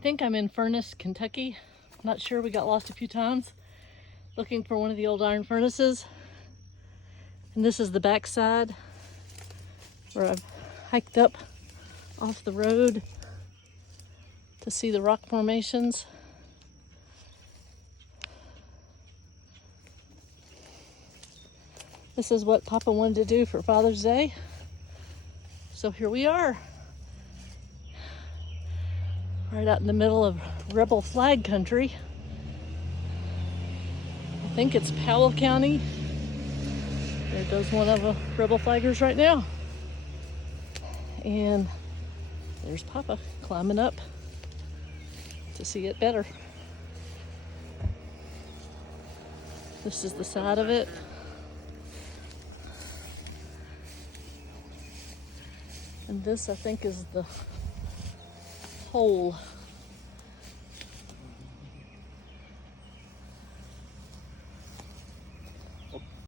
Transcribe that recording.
think I'm in Furnace, Kentucky. Not sure, we got lost a few times looking for one of the old iron furnaces. And this is the backside where I've hiked up off the road to see the rock formations. This is what Papa wanted to do for Father's Day. So here we are, right out in the middle of rebel flag country. I think it's Powell County. There goes one of the rebel flaggers right now. And there's Papa climbing up to see it better. This is the side of it. And this, I think, is the hole